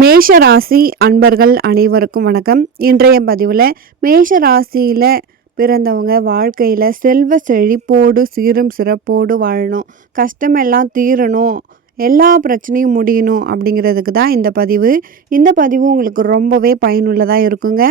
மேஷ ராசி அன்பர்கள் அனைவருக்கும் வணக்கம். இன்றைய பதிவில் மேஷ ராசியில் பிறந்தவங்க வாழ்க்கையில் செல்வ செழிப்போடு சீரும் சிறப்போடு வாழணும். கஷ்டமெல்லாம் தீரணும். எல்லா பிரச்சனையும் முடியணும் அப்படிங்கிறதுக்கு தான் இந்த பதிவு. இந்த பதிவு உங்களுக்கு ரொம்பவே பயனுள்ளதாக இருக்குங்க.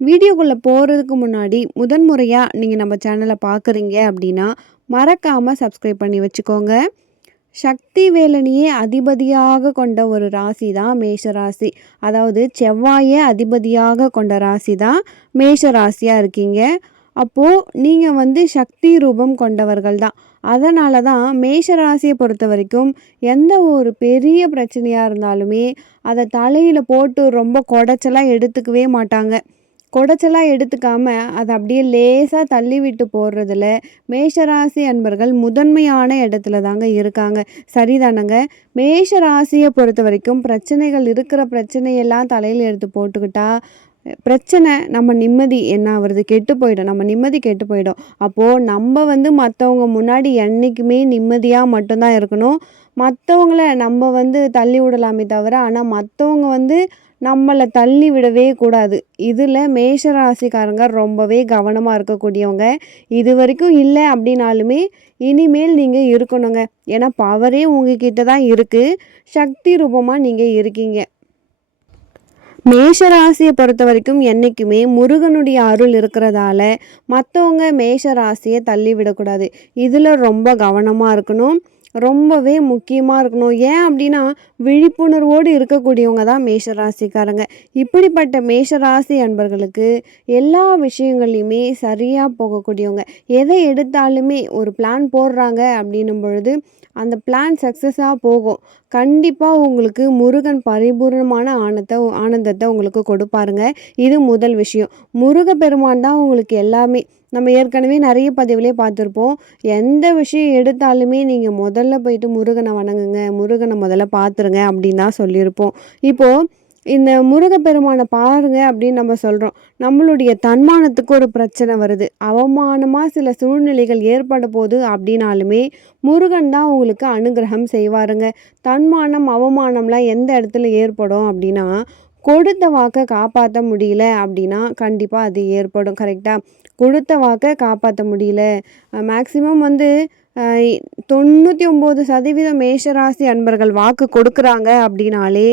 வீடியோக்குள்ளே போகிறதுக்கு முன்னாடி முதன்முறையாக நீங்கள் நம்ம சேனலை பார்க்குறீங்க அப்படின்னா மறக்காமல் சப்ஸ்கிரைப் பண்ணி வச்சுக்கோங்க. சக்தி வேலனையே அதிபதியாக கொண்ட ஒரு ராசி தான் மேஷ ராசி அதாவது செவ்வாயை அதிபதியாக கொண்ட ராசி தான் மேஷ ராசியாக இருக்கீங்க. அப்போது நீங்கள் வந்து சக்தி ரூபம் கொண்டவர்கள் தான். அதனால தான் மேஷ ராசியை பொறுத்த வரைக்கும் எந்த ஒரு பெரிய பிரச்சனையாக இருந்தாலுமே அதை தலையில் போட்டு ரொம்ப குடைச்சலாக எடுத்துக்கவே மாட்டாங்க. குடைச்சலாக எடுத்துக்காம அதை அப்படியே லேசாக தள்ளி விட்டு போடுறதுல மேஷராசி அன்பர்கள் முதன்மையான இடத்துல தாங்க இருக்காங்க. சரிதானங்க? மேஷ ராசியை பொறுத்த வரைக்கும் பிரச்சனைகள் இருக்கிற பிரச்சனையெல்லாம் தலையில் எடுத்து போட்டுக்கிட்டா பிரச்சனை நம்ம நிம்மதி என்ன ஆகுறது? கெட்டு போயிடும். நம்ம நிம்மதி கெட்டு போயிடும். அப்போது நம்ம வந்து மற்றவங்க முன்னாடி என்றைக்குமே நிம்மதியாக மட்டும்தான் இருக்கணும். மற்றவங்கள நம்ம வந்து தள்ளி விடலாமே தவிர ஆனால் மற்றவங்க வந்து நம்மளை தள்ளி விடவே கூடாது. இதில் மேஷ ராசிக்காரங்க ரொம்பவே கவனமாக இருக்கக்கூடியவங்க. இது வரைக்கும் இல்லை அப்படின்னாலுமே இனிமேல் நீங்கள் இருக்கணுங்க. ஏன்னா பவரே உங்ககிட்ட தான் இருக்குது சக்தி ரூபமாக நீங்கள் இருக்கீங்க. மேஷ ராசியை பொறுத்த வரைக்கும் என்றைக்குமே முருகனுடைய அருள் இருக்கிறதால மற்றவங்க மேஷ ராசியை தள்ளி விடக்கூடாது. இதில் ரொம்ப கவனமாக இருக்கணும். ரொம்பவே முக்கியமாக இருக்கணும். ஏன் அப்படின்னா விழிப்புணர்வோடு இருக்கக்கூடியவங்க தான் மேஷராசிக்காரங்க. இப்படிப்பட்ட மேஷராசி அன்பர்களுக்கு எல்லா விஷயங்கள்லையுமே சரியாக போகக்கூடியவங்க. எதை எடுத்தாலுமே ஒரு பிளான் போடுறாங்க அப்படின்னும் பொழுது அந்த பிளான் சக்ஸஸாக போகும். கண்டிப்பாக உங்களுக்கு முருகன் பரிபூர்ணமான ஆனத்தை ஆனந்தத்தை உங்களுக்கு கொடுப்பாருங்க. இது முதல் விஷயம். முருகப்பெருமான் தான் உங்களுக்கு எல்லாமே. நம்ம ஏற்கனவே நிறைய பதிவுலேயே பார்த்துருப்போம். எந்த விஷயம் எடுத்தாலுமே நீங்கள் முதல்ல போயிட்டு முருகனை வணங்குங்க முருகனை முதல்ல பார்த்துருங்க அப்படின்னு தான் சொல்லியிருப்போம். இப்போது இந்த முருகப்பெருமானை பாருங்க அப்படின்னு நம்ம சொல்கிறோம் நம்மளுடைய தன்மானத்துக்கு ஒரு பிரச்சனை வருது. அவமானமாக சில சூழ்நிலைகள் ஏற்பட போகுது அப்படின்னாலுமே முருகன் தான் உங்களுக்கு அனுகிரகம் செய்வாருங்க. தன்மானம் அவமானம்லாம் எந்த இடத்துல ஏற்படும் அப்படின்னா கொடுத்த வாக்கை காப்பாற்ற முடியல அப்படின்னா கண்டிப்பாக அது ஏற்படும். கரெக்டாக கொடுத்த வாக்கை காப்பாற்ற முடியல. மேக்சிமம் வந்து தொண்ணூற்றி ஒம்பது சதவீதம் மேஷராசி அன்பர்கள் வாக்கு கொடுக்குறாங்க அப்படின்னாலே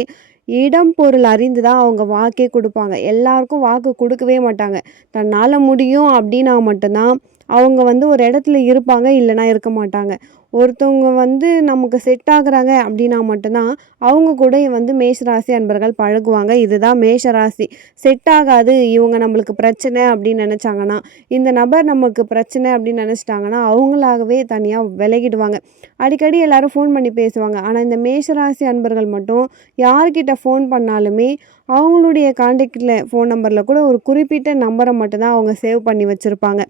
இடம் பொருள் அறிந்து தான் அவங்க வாக்கே கொடுப்பாங்க. எல்லாருக்கும் வாக்கு கொடுக்கவே மாட்டாங்க. தன்னால் முடியும் அப்படின்னா மட்டும்தான் அவங்க வந்து ஒரு இடத்துல இருப்பாங்க இல்லைனா இருக்க மாட்டாங்க. ஒருத்தவங்க வந்து நமக்கு செட் ஆகுறாங்க அப்படின்னா மட்டும்தான் அவங்க கூட வந்து மேஷராசி அன்பர்கள் பழகுவாங்க. இதுதான் மேஷராசி. செட் ஆகாது இவங்க நம்மளுக்கு பிரச்சனை அப்படின்னு நினச்சாங்கன்னா இந்த நபர் நமக்கு பிரச்சனை அப்படின்னு நினச்சிட்டாங்கன்னா அவங்களாகவே தனியாக விலகிடுவாங்க. அடிக்கடி எல்லோரும் ஃபோன் பண்ணி பேசுவாங்க. ஆனால் இந்த மேஷராசி அன்பர்கள் மட்டும் யார்கிட்ட ஃபோன் பண்ணாலுமே அவங்களுடைய காண்டாக்டில் ஃபோன் நம்பரில் கூட ஒரு குறிப்பிட்ட நம்பரை மட்டும்தான் அவங்க சேவ் பண்ணி வச்சுருப்பாங்க.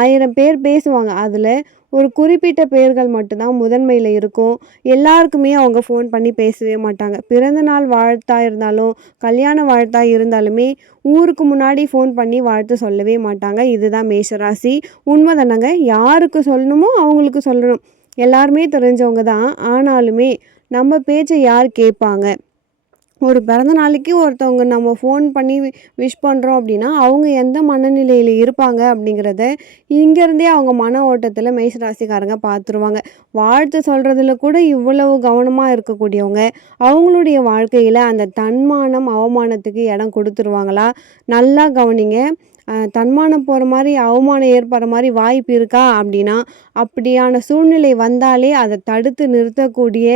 ஆயிரம் பேர் பேசுவாங்க. அதில் ஒரு குறிப்பிட்ட பெயர்கள் மட்டும்தான் முதன்மையில் இருக்கும். எல்லாருக்குமே அவங்க ஃபோன் பண்ணி பேசவே மாட்டாங்க. பிறந்த நாள் வாழ்த்தா இருந்தாலும் கல்யாண வாழ்த்தா இருந்தாலுமே ஊருக்கு முன்னாடி ஃபோன் பண்ணி வாழ்த்து சொல்லவே மாட்டாங்க. இதுதான் மேஷராசி. உண்மை தானங்க? யாருக்கு சொல்லணுமோ அவங்களுக்கு சொல்லணும். எல்லாருமே தெரிஞ்சவங்க தான். ஆனாலுமே நம்ம பேச்சை யார் கேட்பாங்க? ஒரு பிறந்த நாளைக்கு ஒருத்தவங்க நம்ம ஃபோன் பண்ணி விஷ் பண்ணுறோம் அப்படின்னா அவங்க எந்த மனநிலையில் இருப்பாங்க அப்படிங்கிறத இங்கேருந்தே அவங்க மன ஓட்டத்தில் மேஷராசிக்காரங்க பார்த்துருவாங்க வாழ்த்து சொல்கிறதுல கூட இவ்வளவு கவனமாக இருக்கக்கூடியவங்க அவங்களுடைய வாழ்க்கையில் அந்த தன்மானம் அவமானத்துக்கு இடம் கொடுத்துருவாங்களா? நல்லா கவனிங்க. தன்மானம் போகிற மாதிரி அவமானம் ஏற்படுற மாதிரி வாய்ப்பு இருக்கா அப்படின்னா அப்படியான சூழ்நிலை வந்தாலே அதை தடுத்து நிறுத்தக்கூடிய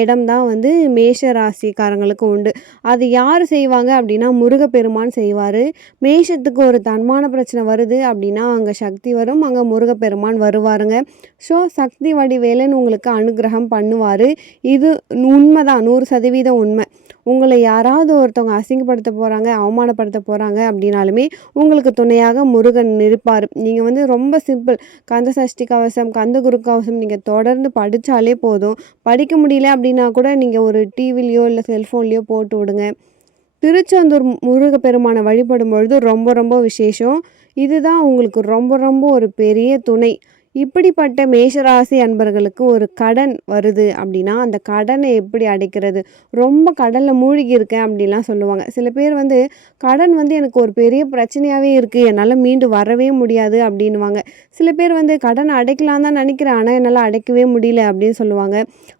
இடம் தான் வந்து மேஷ ராசிக்காரங்களுக்கு உண்டு. அது யார் செய்வாங்க அப்படின்னா முருகப்பெருமான் செய்வார். மேஷத்துக்கு ஒரு தன்மான பிரச்சனை வருது அப்படின்னா அங்கே சக்தி வரும் அங்கே முருகப்பெருமான் வருவாருங்க. ஸோ சக்தி வடிவேலன் உங்களுக்கு அனுகிரகம் பண்ணுவார். இது உண்மைதான் நூறு சதவீதம் உண்மை. உங்களை யாராவது ஒருத்தவங்க அசிங்கப்படுத்த போகிறாங்க அவமானப்படுத்த போகிறாங்க அப்படின்னாலுமே உங்களுக்கு துணையாக முருகன் இருப்பார். நீங்கள் வந்து ரொம்ப சிம்பிள் கந்த சஷ்டி கவசம் கந்த குரு கவசம் நீங்கள் தொடர்ந்து படித்தாலே போதும். படிக்க முடியல அப்படின்னா கூட நீங்கள் ஒரு டிவிலையோ இல்லை செல்ஃபோன்லேயோ போட்டு விடுங்க. திருச்செந்தூர் முருகப்பெருமானை வழிபடும் பொழுது ரொம்ப ரொம்ப விசேஷம். இதுதான் உங்களுக்கு ரொம்ப ரொம்ப ஒரு பெரிய துணை. இப்படிப்பட்ட மேஷராசி அன்பர்களுக்கு ஒரு கடன் வருது அப்படின்னா அந்த கடனை எப்படி அடைக்கிறது? ரொம்ப கடனில் மூழ்கி இருக்கேன் அப்படிலாம் சொல்லுவாங்க. சில பேர் வந்து கடன் வந்து எனக்கு ஒரு பெரிய பிரச்சனையாகவே இருக்குது என்னால் மீண்டு வரவே முடியாது அப்படின்னுவாங்க. சில பேர் வந்து கடனை அடைக்கலாம் தான் நினைக்கிறேன். ஆனால் என்னால் அடைக்கவே முடியல அப்படின்னு சொல்லுவாங்க.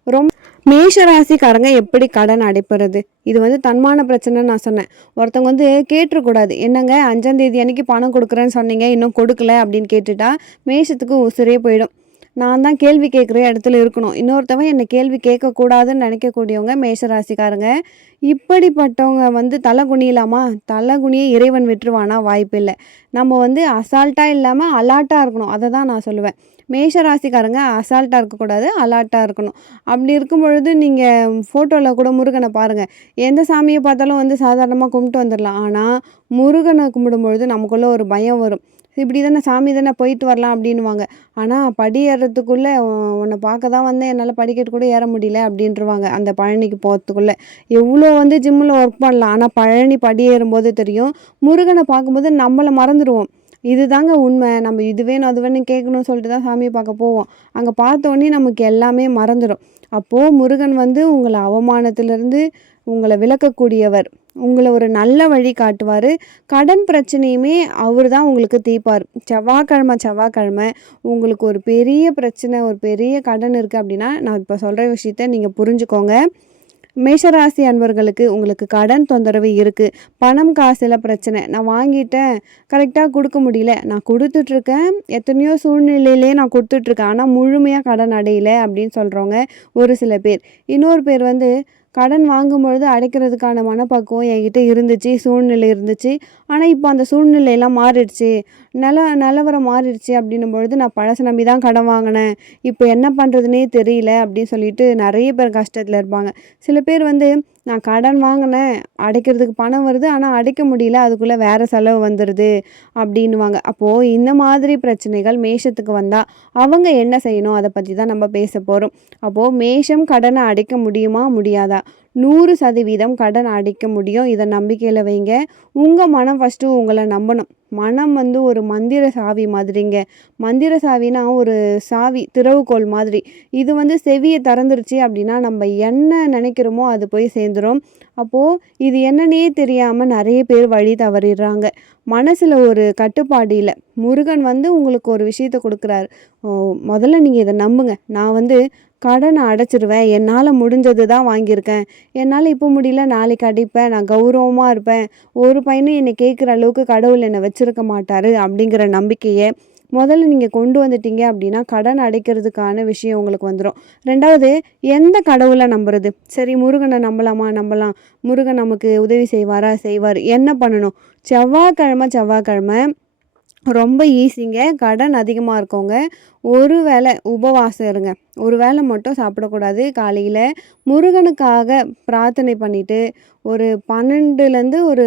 ரொம்ப மேஷராசிக்காரங்க எப்படி கடன் அடைப்பறது? இது வந்து தன்மான பிரச்சனைன்னு நான் சொன்னேன். ஒருத்தவங்க வந்து கேட்டுறக்கூடாது என்னங்க அஞ்சாந்தேதி அன்னைக்கு பணம் கொடுக்குறேன்னு சொன்னீங்க இன்னும் கொடுக்கல அப்படின்னு கேட்டுட்டா மேஷத்துக்கு உசுரே போயிடும். நான் தான் கேள்வி கேட்குற இடத்துல இருக்கணும். இன்னொருத்தவன் என்னை கேள்வி கேட்கக்கூடாதுன்னு நினைக்கக்கூடியவங்க மேஷராசிக்காரங்க. இப்படிப்பட்டவங்க வந்து தலை குனியலாமா? தலை குனிய இறைவன் விட்டுருவானா? வாய்ப்பு இல்லை. நம்ம வந்து அசால்ட்டாக இல்லாமல் அலாட்டாக இருக்கணும். அதை தான் நான் சொல்லுவேன். மேஷராசிக்காரங்க அசால்ட்டாக இருக்கக்கூடாது அலாட்டாக இருக்கணும். அப்படி இருக்கும் பொழுது நீங்கள் ஃபோட்டோவில் கூட முருகனை பாருங்கள் எந்த சாமியை பார்த்தாலும் வந்து சாதாரணமாக கும்பிட்டு வந்துடலாம். ஆனால் முருகனை கும்பிடும் பொழுது நமக்குள்ளே ஒரு பயம் வரும். இப்படி தானே சாமி தானே போயிட்டு வரலாம் அப்படின்வாங்க ஆனால் படி ஏறுறதுக்குள்ளே உன்னை பார்க்க தான் வந்தேன் என்னால் படிக்கட்டு கூட ஏற முடியல அப்படின்றவாங்க அந்த பழனிக்கு போகிறதுக்குள்ளே எவ்வளோ வந்து ஜிம்மில் ஒர்க் பண்ணலாம் ஆனால் பழனி படி ஏறும்போது தெரியும் முருகனை பார்க்கும்போது நம்மளை மறந்துடுவோம் இதுதாங்க உண்மை நம்ம இது வேணும் அது வேணும் கேட்கணும்னு சொல்லிட்டு தான் சாமியை பார்க்க போவோம். அங்கே பார்த்தோன்னே நமக்கு எல்லாமே மறந்துடும் அப்போது முருகன் வந்து உங்களை அவமானத்திலிருந்து உங்களை விளக்கக்கூடியவர் உங்களை ஒரு நல்ல வழி காட்டுவார். கடன் பிரச்சனையுமே அவர் தான் உங்களுக்கு தீர்ப்பார் செவ்வாய்க்கிழமை செவ்வாய்க்கிழமை உங்களுக்கு ஒரு பெரிய பிரச்சனை ஒரு பெரிய கடன் இருக்குது அப்படின்னா நான் இப்போ சொல்கிற விஷயத்த நீங்கள் புரிஞ்சுக்கோங்க. மேஷராசி அன்பர்களுக்கு உங்களுக்கு கடன் தொந்தரவு இருக்குது பணம் காசில் பிரச்சனை. நான் வாங்கிட்டேன். கரெக்டாக கொடுக்க முடியல. நான் கொடுத்துட்ருக்கேன். எத்தனையோ சூழ்நிலையிலே நான் கொடுத்துட்ருக்கேன். ஆனால் முழுமையாக கடன் அடையலை அப்படின்னு சொல்கிறவங்க ஒரு சில பேர். இன்னொரு பேர் வந்து கடன் வாங்கும்பொழுது அடைக்கிறதுக்கான மனப்பக்குவம் என்கிட்ட இருந்துச்சு சூழ்நிலை இருந்துச்சு. ஆனால் இப்போ அந்த சூழ்நிலையெல்லாம் மாறிடுச்சு. நில நிலவரம் மாறிடுச்சு அப்படின்னும் பொழுது நான் பழசை நம்பி தான் கடன் வாங்கினேன். இப்போ என்ன பண்ணுறதுனே தெரியல அப்படின்னு சொல்லிட்டு நிறைய பேர் கஷ்டத்தில் இருப்பாங்க. சில பேர் வந்து நான் கடன் வாங்கினேன் அடைக்கிறதுக்கு பணம் வருது ஆனால் அடைக்க முடியல அதுக்குள்ளே வேறு செலவு வந்துடுது அப்படின்வாங்க அப்போது இந்த மாதிரி பிரச்சனைகள் மேஷத்துக்கு வந்தால் அவங்க என்ன செய்யணும்? அதை பற்றி தான் நம்ம பேச போகிறோம் அப்போது மேஷம் கடனை அடைக்க முடியுமா? முடியாதா? நூறு சதவீதம் கடன் அடைக்க முடியும். இதை நம்பிக்கையில் வைங்க. உங்கள் மனம் ஃபஸ்ட்டு உங்களை நம்பணும். மனம் வந்து ஒரு மந்திர சாவி மாதிரிங்க. மந்திர சாவினா ஒரு சாவி திறவுகோல் மாதிரி. இது வந்து செவியை திறந்துருச்சு அப்படின்னா நம்ம என்ன நினைக்கிறோமோ அது போய் சேர்ந்துடும் அப்போது இது என்னன்னே தெரியாமல் நிறைய பேர் வழி தவறிடுறாங்க. மனசில் ஒரு கட்டுப்பாடு இல்லை. முருகன் வந்து உங்களுக்கு ஒரு விஷயத்த கொடுக்குறாரு. முதல்ல நீங்கள் இதை நம்புங்க. நான் வந்து கடனை அடைச்சிருவேன். என்னால் முடிஞ்சது தான் வாங்கியிருக்கேன். என்னால் இப்போ முடியல நாளைக்கு அடிப்பேன். நான் கௌரவமாக இருப்பேன். ஒரு பையனும் என்னை கேட்குற அளவுக்கு கடவுள் என்னை வச்சுருக்க மாட்டார் அப்படிங்கிற நம்பிக்கையை முதல்ல நீங்கள் கொண்டு வந்துட்டீங்க அப்படின்னா கடன் அடைக்கிறதுக்கான விஷயம் உங்களுக்கு வந்துடும் ரெண்டாவது எந்த கடவுளை நம்புறது? சரி முருகனை நம்பலாமா? நம்பலாம். முருகன் நமக்கு உதவி செய்வாரா? செய்வார். என்ன பண்ணணும்? செவ்வாய்க்கிழமை செவ்வாய்க்கிழமை ரொம்ப ஈஸிங்க. கடன் அதிகமாக இருக்கவங்க ஒரு வேளை உபவாசம் இருங்க. ஒரு வேளை மட்டும் சாப்பிடக்கூடாது. காலையில் முருகனுக்காக பிரார்த்தனை பண்ணிவிட்டு ஒரு பன்னெண்டுலேருந்து ஒரு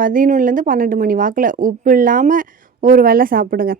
பதினொன்றுலேருந்து பன்னெண்டு மணி வாக்கில் உப்பு இல்லாமல் ஒரு வேளை சாப்பிடுங்க.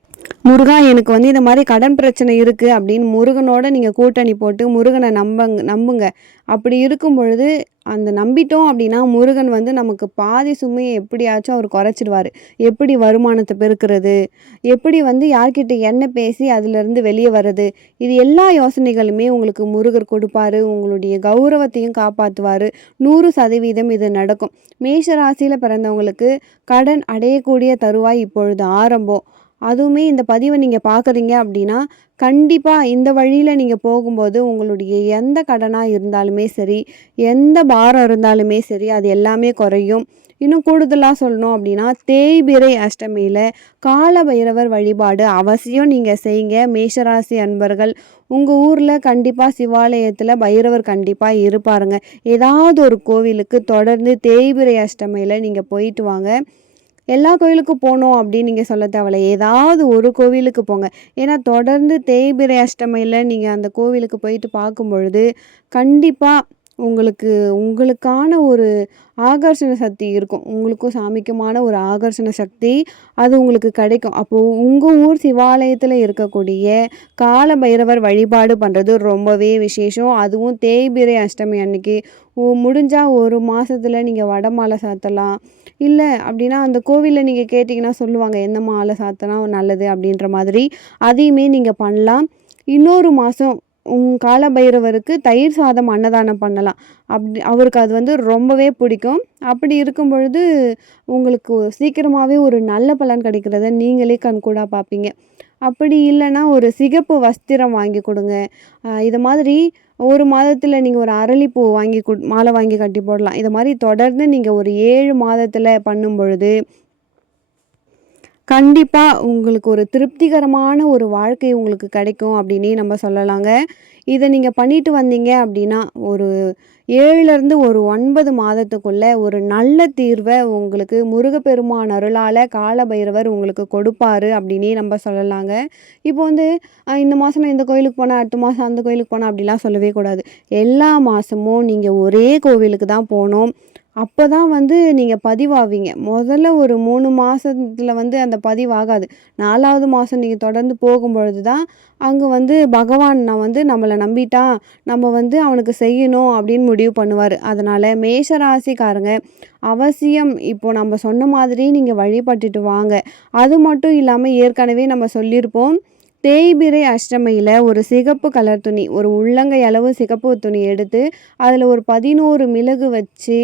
முருகா எனக்கு வந்து இந்த மாதிரி கடன் பிரச்சனை இருக்குது அப்படின்னு முருகனோட நீங்கள் கூட்டணி போட்டு முருகனை நம்பங்க நம்புங்க. அப்படி இருக்கும் பொழுது அந்த நம்பிட்டோம் அப்படின்னா முருகன் வந்து நமக்கு பாதி சுமையை எப்படியாச்சும் அவர் குறைச்சிடுவார். எப்படி வருமானத்தை பெருக்கிறது? எப்படி வந்து யார்கிட்ட என்ன பேசி அதுலேருந்து வெளியே வர்றது? இது எல்லா யோசனைகளுமே உங்களுக்கு முருகர் கொடுப்பாரு. உங்களுடைய கௌரவத்தையும் காப்பாற்றுவார் நூறு சதவீதம் இது நடக்கும். மேஷ ராசியில் பிறந்தவங்களுக்கு கடன் அடையக்கூடிய தருவாய் இப்பொழுது ஆரம்பம். அதுவுமே இந்த பதிவை நீங்கள் பார்க்குறீங்க அப்படின்னா கண்டிப்பாக இந்த வழியில் நீங்கள் போகும்போது உங்களுடைய எந்த கடனாக இருந்தாலுமே சரி எந்த பாரம் இருந்தாலுமே சரி அது எல்லாமே குறையும். இன்னும் கூடுதலாக சொல்லணும் அப்படின்னா தேய்பிரை அஷ்டமியில் கால பைரவர் வழிபாடு அவசியம் நீங்கள் செய்யுங்க. மேஷராசி அன்பர்கள் உங்கள் ஊரில் கண்டிப்பாக சிவாலயத்தில் பைரவர் கண்டிப்பாக இருப்பாருங்க. ஏதாவது ஒரு கோவிலுக்கு தொடர்ந்து தேய்பிரை அஷ்டமியில் நீங்கள் போயிட்டு வாங்க. எல்லா கோவிலுக்கும் போகணும் அப்படின்னு நீங்கள் சொல்ல தேவையில்ல. ஏதாவது ஒரு கோவிலுக்கு போங்க. ஏன்னா தொடர்ந்து தேய்பிரை அஷ்டமியில் நீங்கள் அந்த கோவிலுக்கு போயிட்டு பார்க்கும் பொழுது கண்டிப்பாக உங்களுக்கு உங்களுக்கான ஒரு ஆகர்ஷண சக்தி இருக்கும். உங்களுக்கும் சாமிக்குமான ஒரு ஆகர்ஷண சக்தி அது உங்களுக்கு கிடைக்கும். அப்போது உங்கள் ஊர் சிவாலயத்தில் இருக்கக்கூடிய கால பைரவர் வழிபாடு பண்ணுறது ரொம்பவே விசேஷம். அதுவும் தேய்பிரை அஷ்டமி அன்னைக்கு. முடிஞ்சால் ஒரு மாதத்துல நீங்கள் வடை மாலை சாத்தலாம். இல்லை அப்படின்னா அந்த கோவிலில் நீங்கள் கேட்டிங்கன்னா சொல்லுவாங்க எந்த மாலை சாத்தினா நல்லது? அப்படின்ற மாதிரி. அதையுமே நீங்கள் பண்ணலாம். இன்னொரு மாதம் உங் கால பைரவருக்கு தயிர் சாதம் அன்னதானம் பண்ணலாம். அப்படி அவருக்கு அது வந்து ரொம்பவே பிடிக்கும். அப்படி இருக்கும் பொழுது உங்களுக்கு சீக்கிரமாகவே ஒரு நல்ல பலன் கிடைக்கிறத நீங்களே கண்கூடாக பார்ப்பீங்க. அப்படி இல்லைன்னா ஒரு சிகப்பு வஸ்திரம் வாங்கி கொடுங்க. இது மாதிரி ஒரு மாதத்தில் நீங்கள் ஒரு அரளிப்பூ வாங்கி கு மாலை வாங்கி கட்டி போடலாம். இது மாதிரி தொடர்ந்து நீங்கள் ஒரு ஏழு மாதத்தில் பண்ணும் பொழுது கண்டிப்பாக உங்களுக்கு ஒரு திருப்திகரமான ஒரு வாழ்க்கை உங்களுக்கு கிடைக்கும் அப்படின்னே நம்ம சொல்லலாங்க. இதை நீங்கள் பண்ணிட்டு வந்தீங்க அப்படின்னா ஒரு ஏழுலேருந்து ஒரு ஒன்பது மாதத்துக்குள்ளே ஒரு நல்ல தீர்வை உங்களுக்கு முருகப்பெருமான் அருளால் காலபைரவர் உங்களுக்கு கொடுப்பாரு அப்படின்னே நம்ம சொல்லலாங்க. இப்போ வந்து இந்த மாதம் நான் இந்த கோயிலுக்கு போனேன் அடுத்த மாதம் அந்த கோயிலுக்கு போனேன் அப்படிலாம் சொல்லவே கூடாது. எல்லா மாதமும் நீங்கள் ஒரே கோவிலுக்கு தான் போகணும் அப்போ தான் வந்து நீங்கள் பதிவாவீங்க. முதல்ல ஒரு மூணு மாதத்துல வந்து அந்த பதிவாகாது. நாலாவது மாதம் நீங்கள் தொடர்ந்து போகும்பொழுது தான் அங்கே வந்து பகவான் நான் வந்து நம்மளை நம்பிட்டான் நம்ம வந்து அவனுக்கு செய்யணும் அப்படின்னு முடிவு பண்ணுவார். அதனால் மேஷ ராசிக்காரங்க அவசியம் இப்போது நம்ம சொன்ன மாதிரி நீங்கள் வழிபட்டுட்டு வாங்க. அது மட்டும் இல்லாமல் ஏற்கனவே நம்ம சொல்லியிருப்போம் தேய்பிறை அஷ்டமியில் ஒரு சிகப்பு கலர் துணி ஒரு உள்ளங்கை அளவு சிகப்பு துணி எடுத்து அதில் ஒரு பதினோரு மிளகு வச்சு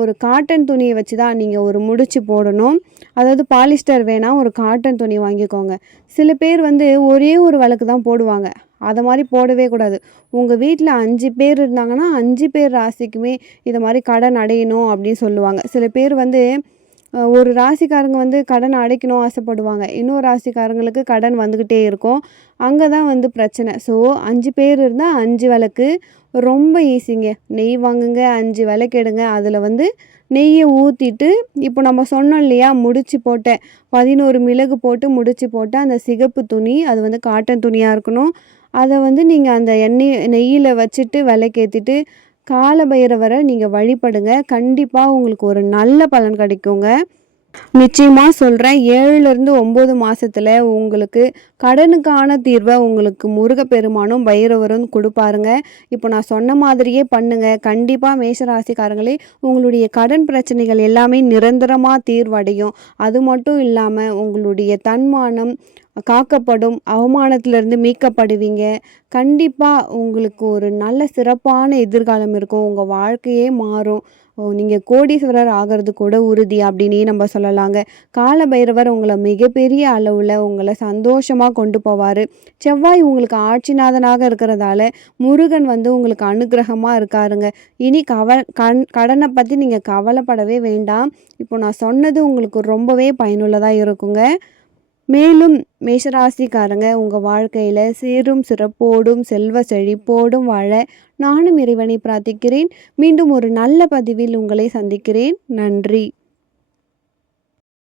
ஒரு காட்டன் துணியை வச்சு தான் நீங்கள் ஒரு முடிச்சு போடணும். அதாவது பாலிஸ்டர் வேணால் ஒரு காட்டன் துணி வாங்கிக்கோங்க. சில பேர் வந்து ஒரே ஒரு விளக்கு தான் போடுவாங்க. அதை மாதிரி போடவே கூடாது. உங்கள் வீட்டில் அஞ்சு பேர் இருந்தாங்கன்னா அஞ்சு பேர் ராசிக்குமே இதை மாதிரி கடன் அடையணும் அப்படின்னு சொல்லுவாங்க. சில பேர் வந்து ஒரு ராசிக்காரங்க வந்து கடன் அடைக்கணும் ஆசைப்படுவாங்க. இன்னொரு ராசிக்காரங்களுக்கு கடன் வந்துக்கிட்டே இருக்கும். அங்கே தான் வந்து பிரச்சனை. ஸோ அஞ்சு பேர் இருந்தால் அஞ்சு விளக்கு ரொம்ப ஈஸிங்க. நெய் வாங்குங்க அஞ்சு விளக்கு எடுங்க. அதில் வந்து நெய்யை ஊற்றிட்டு இப்போ நம்ம சொன்னோம் இல்லையா முடிச்சு போட்டேன். பதினோரு மிளகு போட்டு முடிச்சு போட்டு அந்த சிகப்பு துணி அது வந்து காட்டன் துணியாக இருக்கணும். அதை வந்து நீங்கள் அந்த எண்ணெய் நெய்யில் வச்சுட்டு விளக்கேற்றிட்டு காலபைரவரை நீங்கள் வழிபடுங்க. கண்டிப்பாக உங்களுக்கு ஒரு நல்ல பலன் கிடைக்குங்க. நிச்சயமாக சொல்கிறேன் ஏழுலேருந்து ஒம்பது மாதத்தில் உங்களுக்கு கடனுக்கான தீர்வை உங்களுக்கு முருகப்பெருமானும் பைரவரும் கொடுப்பாருங்க. இப்போ நான் சொன்ன மாதிரியே பண்ணுங்கள் கண்டிப்பாக மேஷராசிக்காரங்களே உங்களுடைய கடன் பிரச்சனைகள் எல்லாமே நிரந்தரமாக தீர்வடையும். அது மட்டும் இல்லாமல் உங்களுடைய தன்மானம் காக்கப்படும் அவமானத்திலிருந்து மீட்கப்படுவீங்க. கண்டிப்பாக உங்களுக்கு ஒரு நல்ல சிறப்பான எதிர்காலம் இருக்கும். உங்கள் வாழ்க்கையே மாறும். நீங்கள் கோடீஸ்வரர் ஆகிறது கூட உறுதி அப்படின்னே நம்ம சொல்லலாங்க. காலபைரவர் உங்களை மிகப்பெரிய அளவில் உங்களை சந்தோஷமாக கொண்டு போவார். செவ்வாய் உங்களுக்கு ஆட்சிநாதனாக இருக்கிறதால முருகன் வந்து உங்களுக்கு அனுகிரகமாக இருக்காருங்க. இனி கவ கண் கடனை பற்றி நீங்கள் கவலைப்படவே வேண்டாம். இப்போ நான் சொன்னது உங்களுக்கு ரொம்பவே பயனுள்ளதாக இருக்குங்க. மேலும் மேஷராசிக்காரங்க உங்கள் வாழ்க்கையில் சீரும் சிறப்போடும் செல்வ செழிப்போடும் வாழ நானும் இறைவனை பிரார்த்திக்கிறேன். மீண்டும் ஒரு நல்ல பதிவில் உங்களை சந்திக்கிறேன். நன்றி.